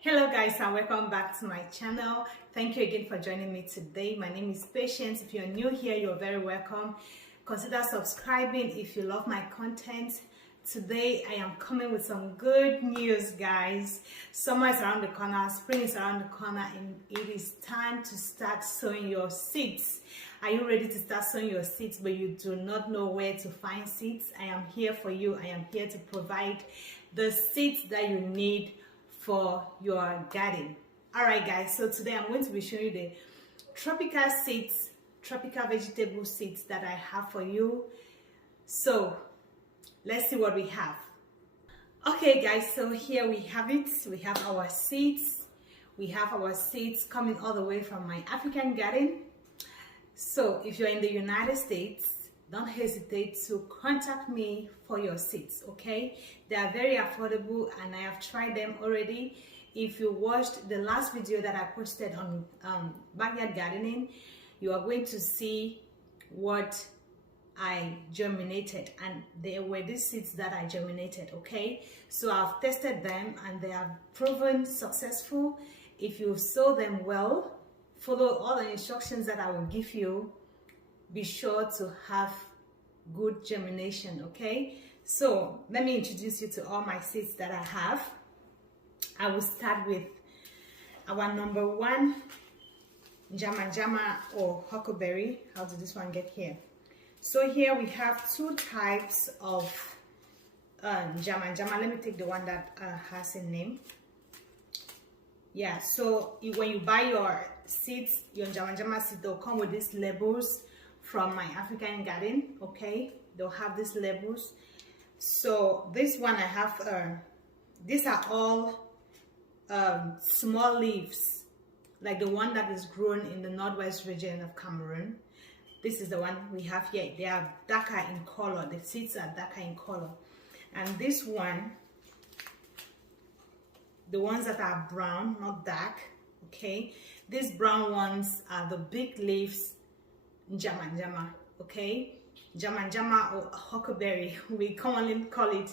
Hello guys, and welcome back to my channel. Thank you again for joining me today. My name is Patience. If you're new here, you're very welcome. Consider subscribing if you love my content. Today I am coming with some good news, guys. Summer is around the corner, spring is around the corner, and it is time to start sowing your seeds. Are you ready to start sowing your seeds but you do not know where to find seeds? I am here for you. I am here to provide the seeds that you need for your garden. All right guys, so today I'm going to be showing you the tropical seeds, tropical vegetable seeds that I have for you. So let's see what we have. Okay guys, so here we have it. We have our seeds. We have our seeds coming all the way from my African garden. So if you're in the United States, don't hesitate to contact me for your seeds, okay? They are very affordable and I have tried them already. If you watched the last video that I posted on backyard gardening, you are going to see what I germinated, and they were these seeds that I germinated, okay? So I've tested them and they have proven successful. If you sow them well, follow all the instructions that I will give you, be sure to have good germination, okay? So let me introduce you to all my seeds that I have. I will start with our number one, Jama or huckleberry. How did this one get here? So here we have two types of Jama. Let me take the one that has a name. Yeah, so when you buy your seeds, your Jama seeds, they'll come with these labels from my African garden, okay? They'll have these labels. So this one I have, these are all small leaves, like the one that is grown in the northwest region of Cameroon. This is the one we have here. They are darker in color. The seeds are darker in color. And this one, the ones that are brown, not dark, okay? These brown ones are the big leaves, Jama, okay? Jama or huckleberry, we commonly call it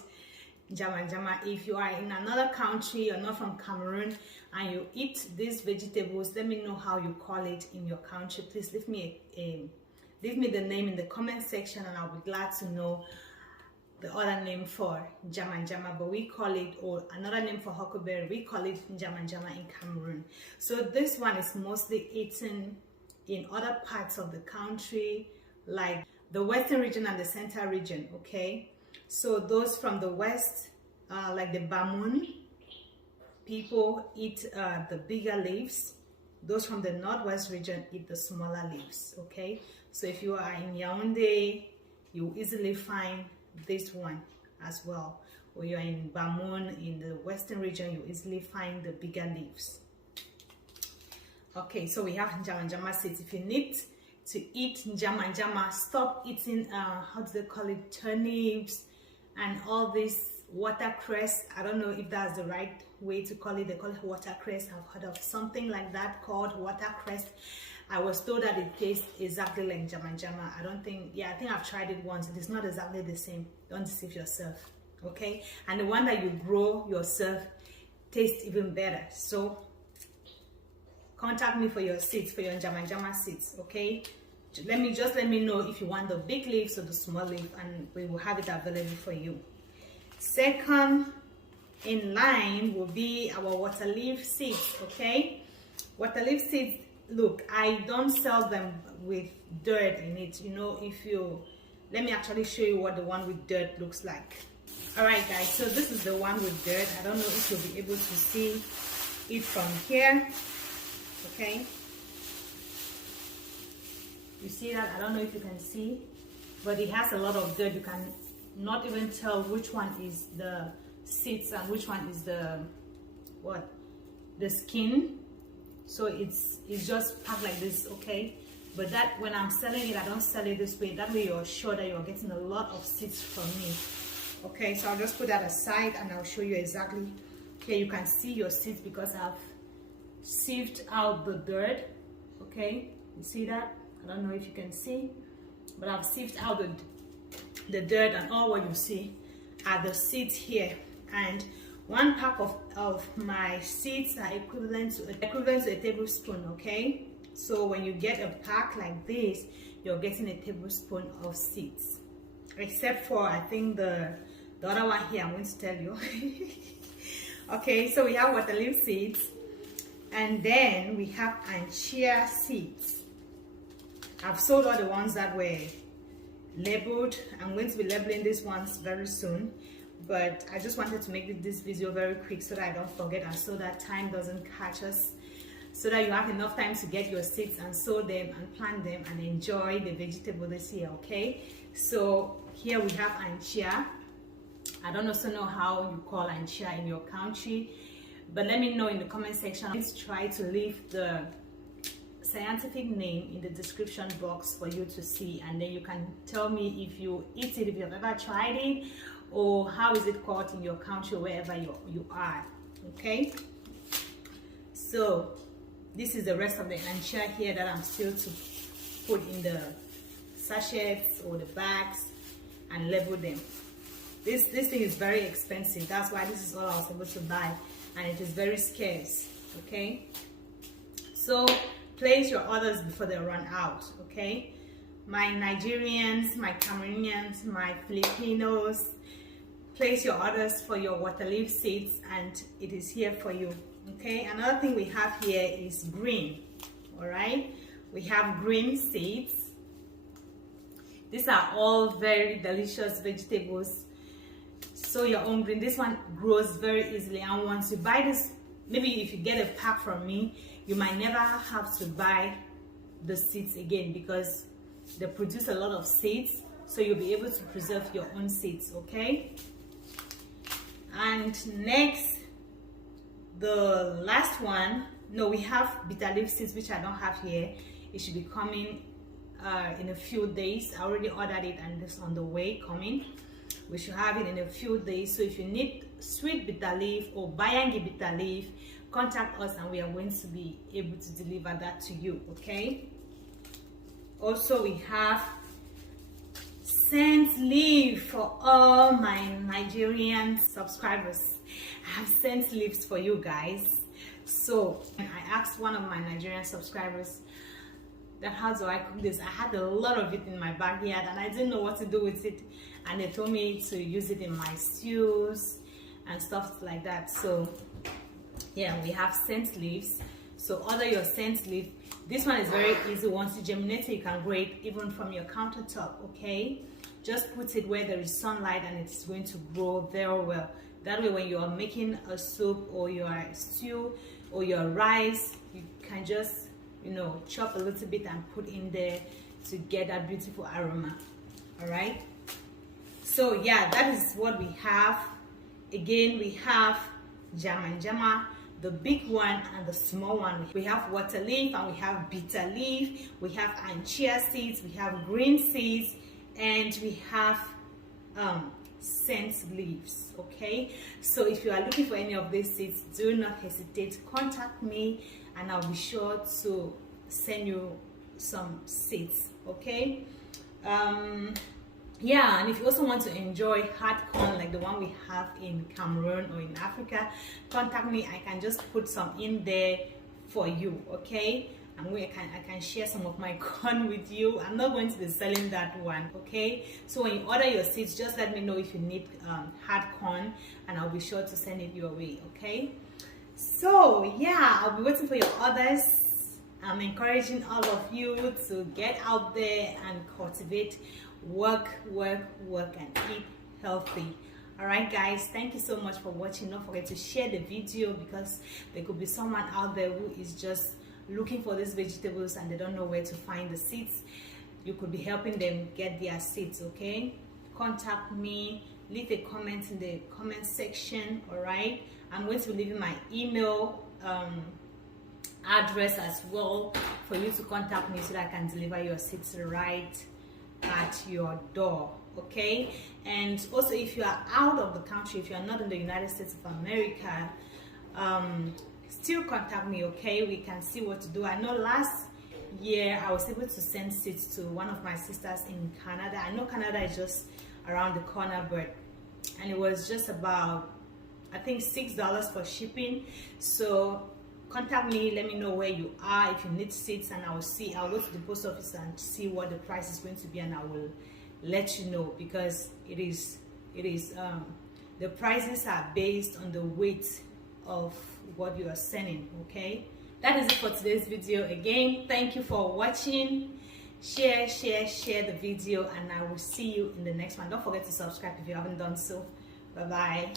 Jama. If you are in another country, you're not from Cameroon, and you eat these vegetables, let me know how you call it in your country. Please leave me the name in the comment section, and I'll be glad to know the other name for Jama, but we call it, or another name for huckleberry, we call it Jama in Cameroon. So this one is mostly eaten in other parts of the country, like the western region and the central region, okay? So those from the west, like the Bamoun people, eat the bigger leaves. Those from the northwest region eat the smaller leaves, okay? So if you are in Yaoundé, you easily find this one as well. Or you're in Bamoun in the western region, you easily find the bigger leaves. Okay, so we have Jama seeds. If you need to eat Jama, stop eating, how do they call it, turnips and all this watercress. I don't know if that's the right way to call it. They call it watercress. I've heard of something like that called watercress. I was told that it tastes exactly like Jama. I don't think, yeah, I think I've tried it once. It is not exactly the same. Don't deceive yourself, okay? And the one that you grow yourself tastes even better. So contact me for your seeds, for your Jama seeds, okay? Let me know if you want the big leaves or the small leaf, and we will have it available for you. Second in line will be our water leaf seeds, okay? Water leaf seeds, look, I don't sell them with dirt in it. You know, let me actually show you what the one with dirt looks like. All right guys, so this is the one with dirt. I don't know if you'll be able to see it from here. Okay, you see that? I don't know if you can see, but it has a lot of dirt. You can not even tell which one is the seeds and which one is the skin. So it's just packed like this, okay? But that, when I'm selling it, I don't sell it this way. That way you're sure that you're getting a lot of seeds from me. Okay, so I'll just put that aside and I'll show you exactly. Here you can see your seeds because I've sieved out the dirt, okay? You see that? I don't know if you can see, but I've sieved out the dirt, and all what you see are the seeds here. And 1 pack of my seeds are equivalent to a tablespoon, okay? So when you get a pack like this, you're getting a tablespoon of seeds. Except for, I think, the other one here, I'm going to tell you. Okay, so we have water leaf seeds, and then we have chia seeds. I've sold all the ones that were labeled. I'm going to be labeling these ones very soon, but I just wanted to make this video very quick so that I don't forget and so that time doesn't catch us, so that you have enough time to get your seeds and sow them and plant them and enjoy the vegetable this year, okay? So here we have chia. I don't also know how you call chia in your country, but let me know in the comment section. Please try to leave the scientific name in the description box for you to see, and then you can tell me if you eat it, if you've ever tried it, or how is it called in your country, wherever you are, okay? So this is the rest of the chia here that I'm still to put in the sachets or the bags and label them. This thing is very expensive. That's why this is all I was able to buy, and it is very scarce, okay? So place your orders before they run out, okay? My Nigerians, my Cameroonians, my Filipinos, place your orders for your water leaf seeds, and it is here for you, okay? Another thing we have here is green, all right? We have green seeds. These are all very delicious vegetables. So your own green. This one grows very easily, and once you buy this, maybe if you get a pack from me, you might never have to buy the seeds again, because they produce a lot of seeds, so you'll be able to preserve your own seeds, okay? And next, the last one, no, we have bitter leaf seeds, which I don't have here. It should be coming in a few days. I already ordered it and it's on the way coming. We should have it in a few days. So if you need sweet bitter leaf or bayangi bitter leaf, contact us and we are going to be able to deliver that to you, okay? Also, we have scent leaf for all my Nigerian subscribers. I have scent leaves for you guys. So I asked one of my Nigerian subscribers that how do I cook this. I had a lot of it in my backyard and I didn't know what to do with it, and they told me to use it in my stews and stuff like that. So yeah, we have scent leaves. So order your scent leaf. This one is very easy. Once you germinate it, you can grow it even from your countertop, okay? Just put it where there is sunlight and it's going to grow very well. That way when you are making a soup or your stew or your rice, you can just, you know, chop a little bit and put in there to get that beautiful aroma. All right, so yeah, that is what we have. Again, we have Jama, the big one and the small one. We have water leaf and we have bitter leaf. We have chia seeds, we have green seeds, and we have scent leaves, okay? So if you are looking for any of these seeds, do not hesitate to contact me and I'll be sure to send you some seeds, okay? Yeah, and if you also want to enjoy hard corn like the one we have in Cameroon or in Africa, contact me. I can just put some in there for you, okay? I can share some of my corn with you. I'm not going to be selling that one, okay? So when you order your seeds, just let me know if you need hard corn and I'll be sure to send it your way, okay? So yeah, I'll be waiting for your orders. I'm encouraging all of you to get out there and cultivate, work and eat healthy. All right guys, thank you so much for watching. Don't forget to share the video, because there could be someone out there who is just looking for these vegetables and they don't know where to find the seeds. You could be helping them get their seeds, okay? Contact me, leave a comment in the comment section. All right, I'm going to be leaving my email address as well for you to contact me so that I can deliver your seeds right at your door, okay? And also, if you are out of the country, if you are not in the United States of America, still contact me, okay? We can see what to do. I know last year I was able to send seeds to one of my sisters in Canada. I know Canada is just around the corner, and it was just about I think $6 for shipping. So contact me, let me know where you are if you need seeds, and I'll go to the post office and see what the price is going to be, and I will let you know, because the prices are based on the weight of what you are sending. Okay, that is it for today's video. Again, thank you for watching. Share the video, and I will see you in the next one. Don't forget to subscribe if you haven't done so. Bye bye.